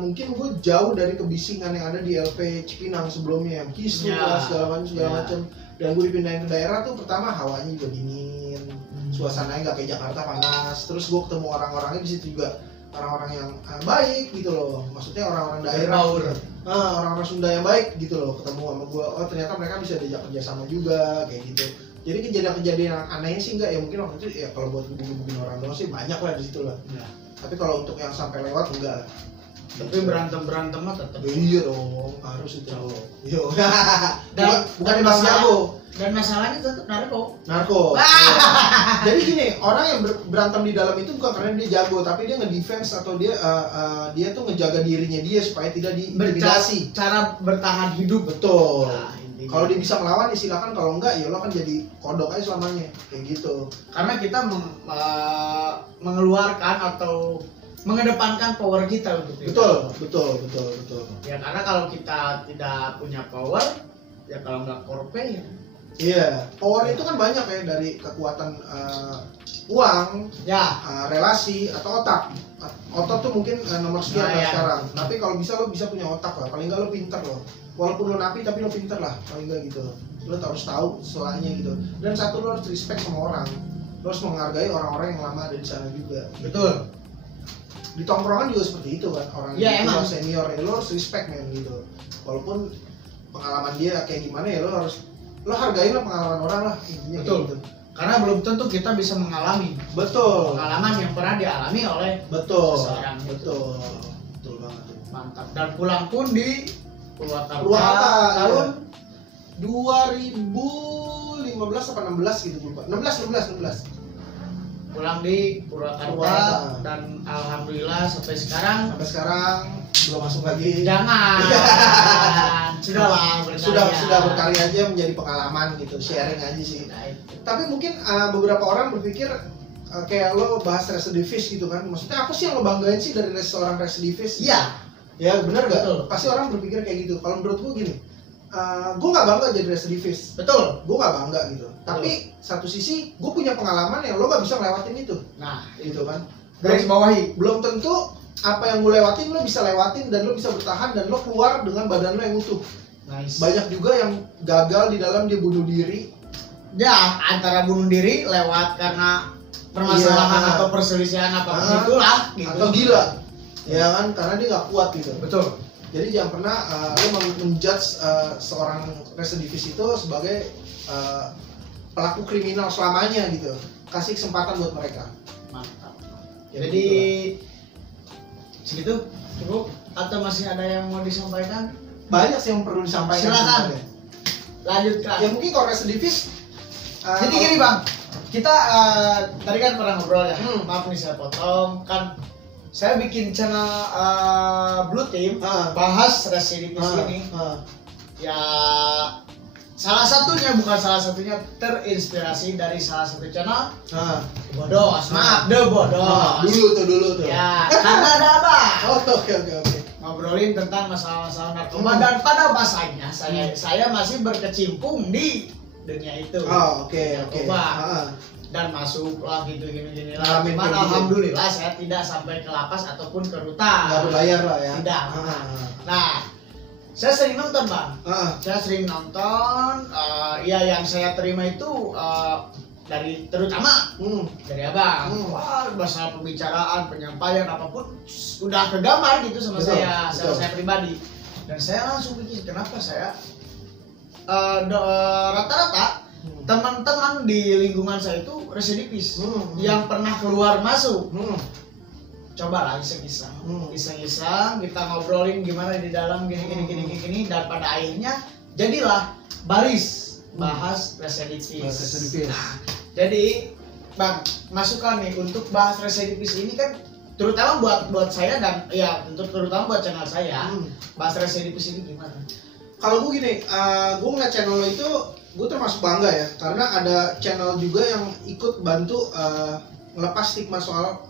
mungkin gue jauh dari kebisingan yang ada di LP Cipinang sebelumnya, yang kisru segala macam. Dan gue dipindahin ke daerah tuh pertama hawanya juga dingin, suasananya nggak kayak Jakarta panas. Terus gue ketemu orang-orangnya di situ juga orang-orang yang baik gitu loh, maksudnya orang-orang daerah, orang-orang Sunda yang baik gitu loh, ketemu sama gue, oh ternyata mereka bisa diajak kerjasama juga kayak gitu. Jadi kejadian-kejadian yang anehnya sih enggak ya, mungkin waktu itu ya kalau buat hubungin orang doang sih banyak lah di situ lah. Ya. Tapi kalau untuk yang sampai lewat enggak lah. Tapi berantem mah tetap. Iya dong, harus itu loh. Yo. bukan Mas Jago. Dan masalahnya tetap narko. Jadi gini, orang yang berantem di dalam itu bukan karena dia jago, tapi dia nge-defense atau dia tuh ngejaga dirinya dia supaya tidak diintimidasi. Cara bertahan hidup. Betul. Nah, kalau dia bisa melawan ya silakan, kalau enggak ya lo kan jadi kodok aja selamanya kayak gitu. Karena kita mengeluarkan atau mengedepankan power kita untuk itu. Betul. Ya karena kalau kita tidak punya power, ya kalau nggak korpe ya. Iya, power itu kan banyak ya, dari kekuatan uang, ya, relasi atau otak. Otot tuh mungkin nomor sekian sekarang. Tapi kalau bisa lo bisa punya otak lah, paling nggak lo pinter lo. Walaupun lo napi tapi lo pinter lah, paling nggak gitu. Lo harus tahu soalnya gitu. Dan satu, lo harus respect sama orang. Lo harus menghargai orang-orang yang lama ada di sana juga. Betul. Di tongkrongan juga seperti itu kan, orang yang tua senior ya lo harus respect men gitu. Walaupun pengalaman dia kayak gimana ya lo hargain lah pengalaman orang lah intinya. Betul gitu. Karena belum tentu kita bisa mengalami pengalaman yang pernah dialami oleh seseorang. Betul banget. Mantap. Dan pulang pun di Purwakarta tahun 2015 atau 16 gitu lupa. 16. Pulang di Purwakarta dan alhamdulillah sampai sekarang belum masuk lagi. Jangan. Sudah berkarya aja, menjadi pengalaman gitu, sharing aja sih. Tapi mungkin beberapa orang berpikir kayak lo bahas residivis gitu kan. Maksudnya apa sih yang lo banggain sih dari seorang residivis? Iya. Ya benar gak? Pasti orang berpikir kayak gitu. Kalau menurut gue gini, gue nggak bangga jadi residivis. Betul. Gue nggak bangga gitu. Tapi satu sisi gue punya pengalaman yang lo nggak bisa ngelewatin itu. Nah, gitu kan. Garis bawahi. Belum tentu apa yang gue lewatin lo bisa lewatin dan lo bisa bertahan dan lo keluar dengan badan lo yang utuh. Nice. Banyak juga yang gagal di dalam dia bunuh diri. Ya, antara bunuh diri lewat karena permasalahan atau perselisihan apapun itulah gitu. Atau gila. Ya kan, karena dia nggak kuat gitu. Betul. Jadi jangan pernah lo menjudge seorang residivis itu sebagai pelaku kriminal selamanya gitu. Kasih kesempatan buat mereka. Mantap. Jadi segitu cukup atau masih ada yang mau disampaikan? Banyak sih yang perlu disampaikan. Silakan. Lanjutkan. Ya mungkin kalau residivis. Jadi gini bang, kita tadi kan pernah ngobrol ya. Maaf nih saya potong kan. Saya bikin channel Blue Team bahas residivis ini. Ya salah satunya terinspirasi dari salah satu channel Bodos. Maaf, The Bodos. Dulu tuh. Ya, karena ada apa? Oke. Ngobrolin tentang masalah-masalah narkoba dan pada masanya saya masih berkecimpung di dunia itu. Oke. Dan masuklah gini lah. Cuman alhamdulillah saya tidak sampai ke lapas ataupun ke rutan. Nggak berlayar lah ya. Tidak. Nah, saya sering nonton bang. Saya sering nonton. Ya yang saya terima itu dari terutama dari abang. Wah, masalah pembicaraan, penyampaian apapun udah kegambar gitu sama saya pribadi. Dan saya langsung pikir kenapa saya rata-rata teman-teman di lingkungan saya itu residivis yang pernah keluar masuk. Coba lah iseng-iseng kita ngobrolin gimana di dalam gini dan pada akhirnya jadilah baris bahas residivis. Nah, jadi bang, masukan nih untuk bahas residivis ini kan terutama buat saya dan ya terutama buat channel saya. Bahas residivis ini gimana? Kalau gue gini, gue ngeliat channel lo itu gue termasuk bangga ya, karena ada channel juga yang ikut bantu ngelepas stigma soal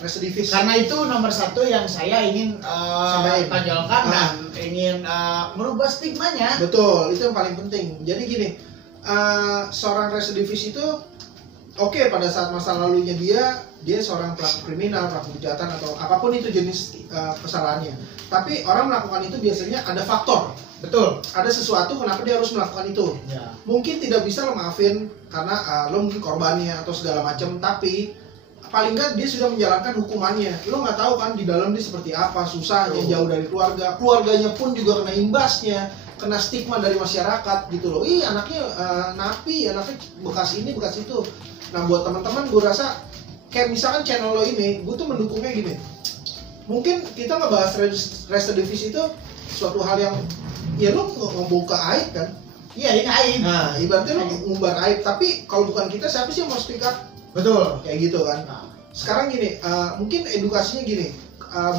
residivis. Karena itu nomor satu yang saya ingin tonjolkan dan ingin merubah stigmanya. Betul, itu yang paling penting. Jadi gini, seorang residivis itu oke, pada saat masa lalunya dia seorang pelaku kriminal, pelaku kejahatan atau apapun itu jenis kesalahannya. Tapi orang melakukan itu biasanya ada faktor. Betul. Ada sesuatu kenapa dia harus melakukan itu. Ya. Mungkin tidak bisa lo maafin karena lo mungkin korbannya atau segala macam, tapi paling nggak dia sudah menjalankan hukumannya. Lo nggak tahu kan di dalam dia seperti apa, susahnya, jauh dari keluarganya pun juga kena imbasnya, kena stigma dari masyarakat gitu loh. Ih anaknya napi, anaknya bekas ini bekas itu. Nah buat teman-teman gue rasa kayak misalkan channel lo ini, gue tuh mendukungnya gini. Mungkin kita ngebahas residivis itu suatu hal yang ya lo ngebuka aib kan. Iya ini aib. Nah ibaratnya lo ngumbar aib, tapi kalau bukan kita siapa sih yang mau speak up? Betul. Kayak gitu kan. Nah, sekarang gini, mungkin edukasinya gini,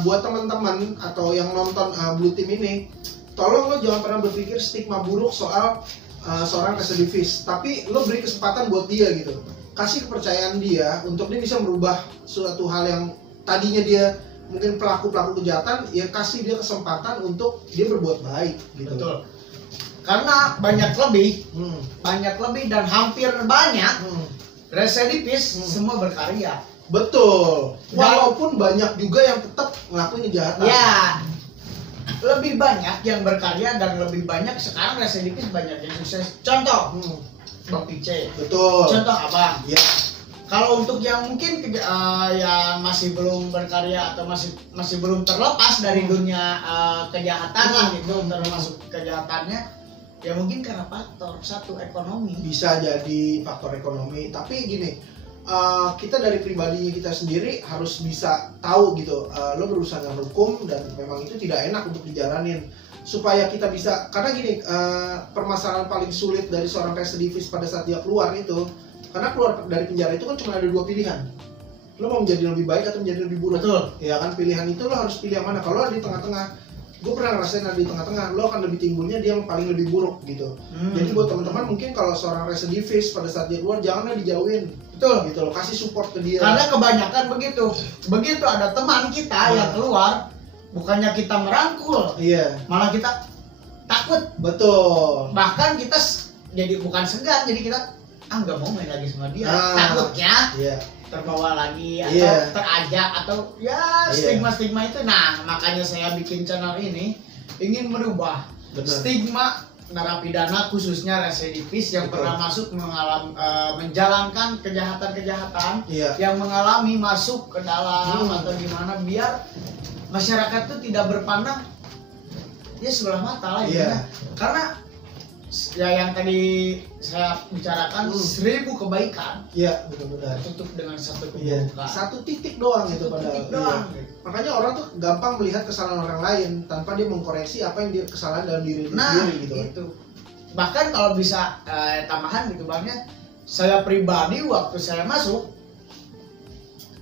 buat teman-teman atau yang nonton Blue Team ini, tolong lo jangan pernah berpikir stigma buruk soal seorang residivis, tapi lo beri kesempatan buat dia gitu, kasih kepercayaan dia untuk dia bisa merubah suatu hal yang tadinya dia mungkin pelaku kejahatan, ya kasih dia kesempatan untuk dia berbuat baik gitu. Betul. Karena banyak lebih dan hampir banyak residivis semua berkarya. Betul. Walaupun banyak juga yang tetap ngelakuin kejahatan. Ya. Lebih banyak yang berkarya dan lebih banyak sekarang residivis banyak yang sukses. Contoh, Bang Pice. Betul. Contoh Abang. Ya. Kalau untuk yang mungkin yang masih belum berkarya atau masih belum terlepas dari dunia kejahatan gitu, termasuk kejahatannya. Ya mungkin karena faktor satu ekonomi. Bisa jadi faktor ekonomi, tapi gini, kita dari pribadinya kita sendiri harus bisa tahu gitu, lo berusaha dengan hukum dan memang itu tidak enak untuk dijalanin, supaya kita bisa, karena gini, permasalahan paling sulit dari seorang residivis pada saat dia keluar itu, karena keluar dari penjara itu kan cuma ada dua pilihan, lo mau menjadi lebih baik atau menjadi lebih buruk. Betul. Ya kan, pilihan itu lo harus pilih yang mana. Kalau di tengah-tengah, gue pernah ngerasain di tengah-tengah, lo akan lebih timbulnya dia yang paling lebih buruk gitu. Jadi buat teman-teman mungkin kalau seorang residivis pada saat dia keluar janganlah dijauhin. Betul. Gitu lo, kasih support ke dia. Karena kebanyakan begitu ada teman kita yang keluar, bukannya kita merangkul, malah kita takut. Betul. Bahkan kita jadi bukan segan, jadi kita nggak mau main lagi sama dia, takutnya terbawa lagi atau terajak atau ya stigma itu. Nah makanya saya bikin channel ini ingin merubah stigma narapidana khususnya residivis yang pernah masuk menjalankan kejahatan yang mengalami masuk ke dalam atau gimana, biar masyarakat itu tidak berpandang ya sebelah mata lah karena ya yang tadi saya bicarakan 1000 kebaikan. Iya, benar-benar. Tutup dengan satu keburukan. Satu titik doang gitu padahal. Makanya orang tuh gampang melihat kesalahan orang lain tanpa dia mengkoreksi apa yang dia kesalahan dalam diri sendiri gitu. Itu. Bahkan kalau bisa tambahan gitu Bangnya, saya pribadi waktu saya masuk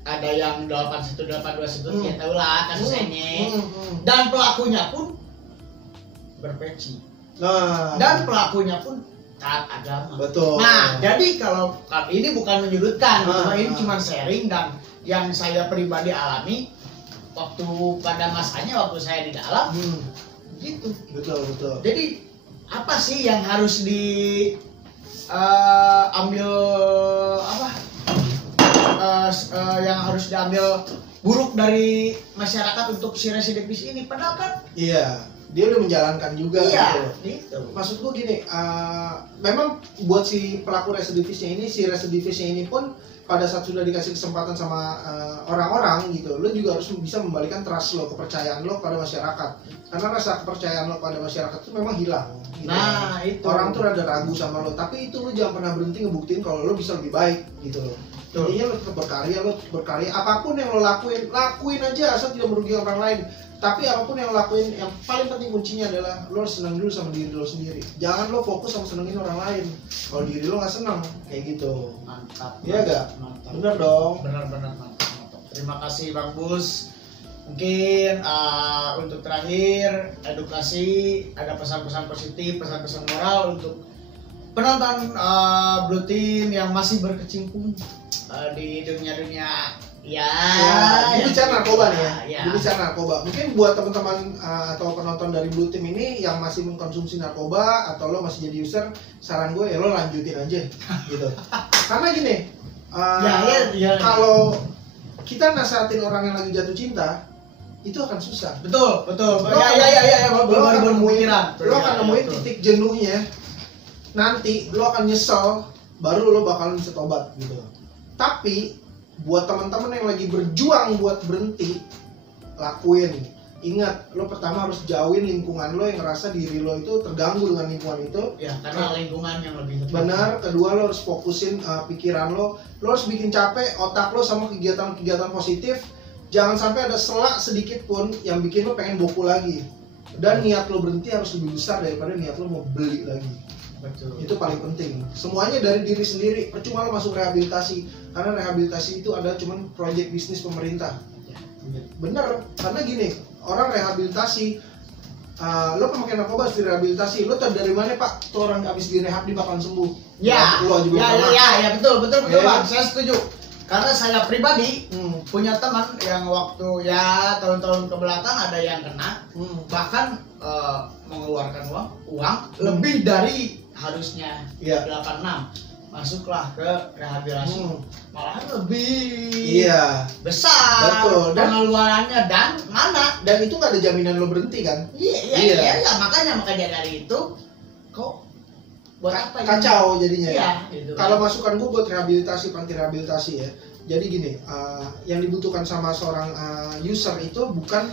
ada yang 8182 ya tahu lah kasusnya ini. Dan pelakunya pun berpeci. Dan pelakunya pun taat agama. Betul. Nah, jadi kalau ini bukan menyudutkan, ini cuma sharing dan yang saya pribadi alami waktu pada masanya waktu saya di dalam, gitu. Betul. Jadi apa sih yang harus yang harus diambil buruk dari masyarakat untuk si residivis ini? Padahal kan dia udah menjalankan juga gitu. Maksud gue gini, memang buat si pelaku residivisnya ini pun pada saat sudah dikasih kesempatan sama orang-orang gitu, lo juga harus bisa membalikan trust lo, kepercayaan lo pada masyarakat. Karena rasa kepercayaan lo pada masyarakat itu memang hilang gitu. Nah, itu. Orang tuh rada ragu sama lo, tapi itu lo jangan pernah berhenti ngebuktiin kalau lo bisa lebih baik gitu loh. Intinya lo tetap berkarya, apapun yang lo lakuin aja asal tidak merugikan orang lain. Tapi apapun yang lo lakuin, yang paling penting kuncinya adalah lo harus senang dulu sama diri lo sendiri. Jangan lo fokus sama senengin orang lain kalau diri lo nggak senang, kayak gitu. Mantap. Iya gak? Mantap. Bener dong. Bener mantap. Terima kasih Bang Bus. Mungkin untuk terakhir edukasi, ada pesan-pesan positif, pesan-pesan moral untuk penonton Blue Team yang masih berkecimpung di dunia bicara narkoba nih ya. Bicara narkoba. Mungkin buat teman-teman atau penonton dari Blue Team ini yang masih mengkonsumsi narkoba atau lo masih jadi user, saran gue ya lo lanjutin aja gitu. Karena gini, kalau kita nasihatin orang yang lagi jatuh cinta, itu akan susah. Betul. Lo akan nemuin titik jenuhnya. Nanti lo akan nyesel, baru lo bakalan bisa tobat gitu. Tapi buat teman-teman yang lagi berjuang buat berhenti, lakuin. Ingat, lo pertama harus jauhin lingkungan lo yang ngerasa diri lo itu terganggu dengan lingkungan itu. Ya, karena lingkungan yang lebih tepat. Benar. Kedua, lo harus fokusin pikiran lo. Lo harus bikin capek otak lo sama kegiatan-kegiatan positif. Jangan sampai ada selak sedikit pun yang bikin lo pengen boku lagi. Dan niat lo berhenti harus lebih besar daripada niat lo mau beli lagi. Betul. Itu paling penting. Semuanya dari diri sendiri. Percuma lo masuk rehabilitasi, karena rehabilitasi itu adalah cuman proyek bisnis pemerintah. Bener, karena gini, orang rehabilitasi, lo pemakai narkoba harus direhabilitasi. Lo tau dari mana Pak? Tuh orang habis direhab dia bakalan sembuh. Ya, lo juga ya, betul Ya. Bang. Saya setuju. Karena saya pribadi punya teman yang waktu ya tahun-tahun kebelakang ada yang kena, bahkan mengeluarkan uang lebih dari harusnya 86, masuklah ke rehabilitasi, malahan lebih besar pengeluarannya dan itu nggak ada jaminan lo berhenti kan? Iya, makanya dari itu kok buat apa kacau jadinya ya. Gitu. Kalau masukan gue buat rehabilitasi, panti rehabilitasi ya. Jadi gini, yang dibutuhkan sama seorang user itu bukan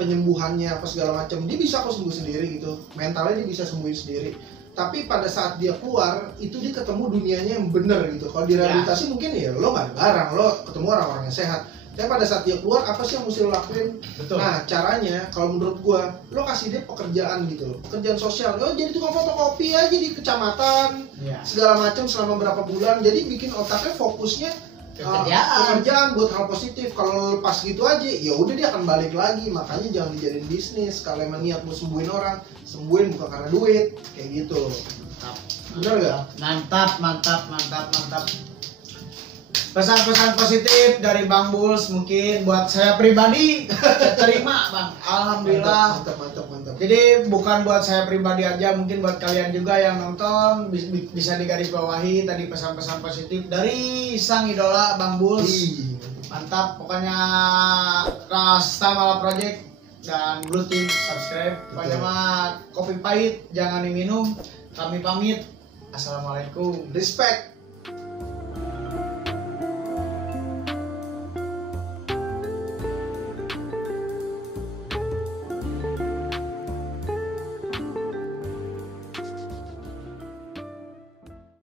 penyembuhannya apa segala macam. Dia bisa kok sembuh sendiri gitu, mentalnya dia bisa sembuhin sendiri. Tapi pada saat dia keluar itu dia ketemu dunianya yang benar gitu. Kalau di rehabilitasi mungkin ya lo nggak ada barang, lo ketemu orang-orang yang sehat. Tapi pada saat dia keluar, apa sih yang mesti lo lakuin? Betul. Nah, caranya kalau menurut gua, lo kasih dia pekerjaan gitu loh, pekerjaan sosial. Lo jadi tukang fotokopi aja di kecamatan, segala macam selama berapa bulan. Jadi bikin otaknya fokusnya pekerjaan buat hal positif. Kalau lo lepas gitu aja, ya udah dia akan balik lagi. Makanya jangan dijadiin bisnis. Kalau emang niat mau sembuhin orang, sembuhin bukan karena duit, kayak gitu. Benar nggak? Mantap. Pesan-pesan positif dari Bang Bulls mungkin buat saya pribadi terima Bang. Alhamdulillah. Mantap. Jadi bukan buat saya pribadi aja, mungkin buat kalian juga yang nonton bisa digarisbawahi tadi pesan-pesan positif dari sang idola Bang Bulls. Mantap, pokoknya Rasta Mala Project dan Blue Team subscribe. Pokoknya mah kopi pahit jangan diminum. Kami pamit. Assalamualaikum. Respect.